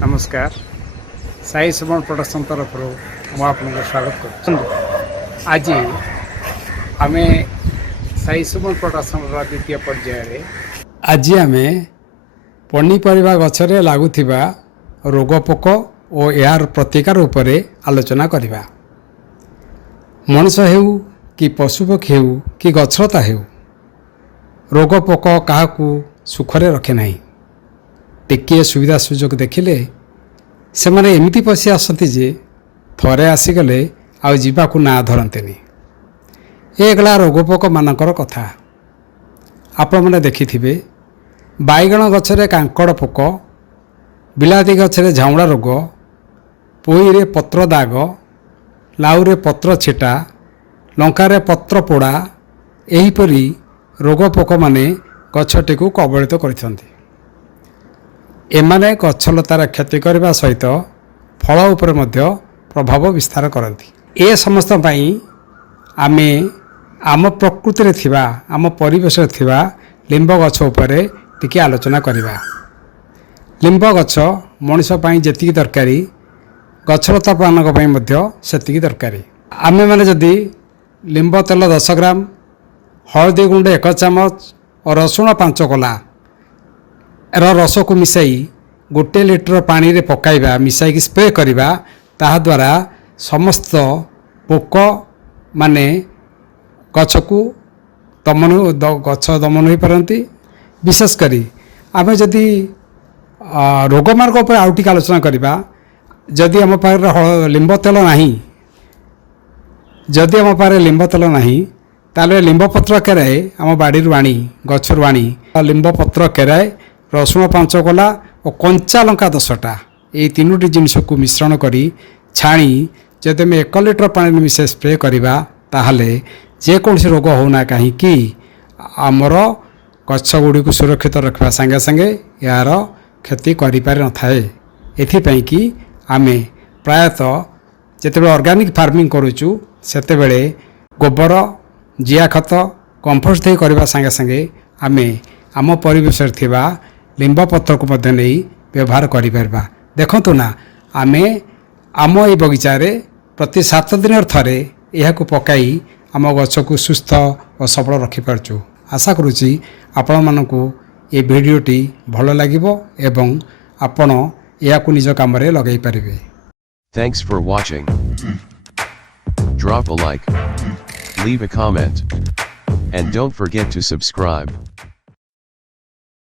नमस्कार साई सुमन प्रोडक्शन तरफ मु आपको स्वागत कर आज आम साई सुमन प्रोडक्शन द्वितीय पर्यायर आज आम पनीपरिया गछरे लगुवा रोग पोक और यार प्रतिकार उपरे आलोचना करवा। मनुष्य हेउ कि पशुपक्षी हेउ कि गछलता हेउ रोग पोक क्या सुखरे रखे ना। टिकिए सुविधा सुजोग देखिले से माने एमिति पशि आसती जे थरे आसीगले आउ जीवाकू ना धरंतेनी। ए गला रोगपोक मानकर कथा आपण मैंने देखिथिबे। बाइगण गछरे कांकड़ पोक, बिलाती गछरे झाउड़ा रोग, पोईरे पत्र दाग, लाउरे पत्र छिटा, लंकारे पत्र पोड़ा एहीपरि रोगपोक माने गछटिकू कबलित करिथंती। एमाने गछलतार क्षति करने सहित फल उपर मध्य प्रभाव विस्तार करती। ए समस्त पाई आमे आम प्रकृति रे थिबा आम परिवेश रे थिबा लिंब गछ उपरे टिके आलोचना करवा। लिंब गछ मनुष्य पाई जेतिकी दरकारी गछलता मानक पाई मध्य सेतिकी दरकारी। आमे माने जदि लिंब तेल 10 ग्राम, हळदी गुंड 1 चामच और रसुण 5 कला रस को मिसाई 1 लिटर पानी रे पकाइबा मिसाई स्प्रे करवा। ताहा द्वारा समस्त पोक माने गछ को दमन गछ दमन हो पारती। विशेषकर आम जदि रोग मार्ग उपर आउ टिके आलोचना करवा। जदि आम पाखे लिंब तेल नहीं, जदि आम पाखे लिंब तेल नहीं ताले लिंब पत्र केराए आम बाड़ी आनी गछरू आनी लिंब पत्र केराए, रसुण 5 कला और कंचा लंका 10टा ये 3टी जिनिस को मिश्रण करी छाणी जदि आम 1 लिटर पानी मिसे स्प्रे करवा ताहले जेकोसी रोग होना कहीं आमर गछ गुड़ी को सुरक्षित रखा संगे संगे यार क्षति करि पारि न थाए। एथिपई कि आमे प्रायतः जेतेबेले ऑर्गेनिक फार्मिंग करूचु सेतेबेले गोबर जिया खत कंपोस्ट दे करबा संगे संगे आमे आम परिवेश रे थिबा लिंब पत्र को मध्य नहीं व्यवहार करिपारबा। देखंतु ना आमे आम ए बगीचा रे प्रति 7 दिन थरे यह को पकाई आम गछ को सुस्थ और सबल रखि पारचु। आशा करूची आपण मानकू ए भिडियोटी भल लागिबो एवं आपण या को निज काम रे लगै पारिबे। Thanks for watching. Drop a like, leave a comment, and don't forget to subscribe.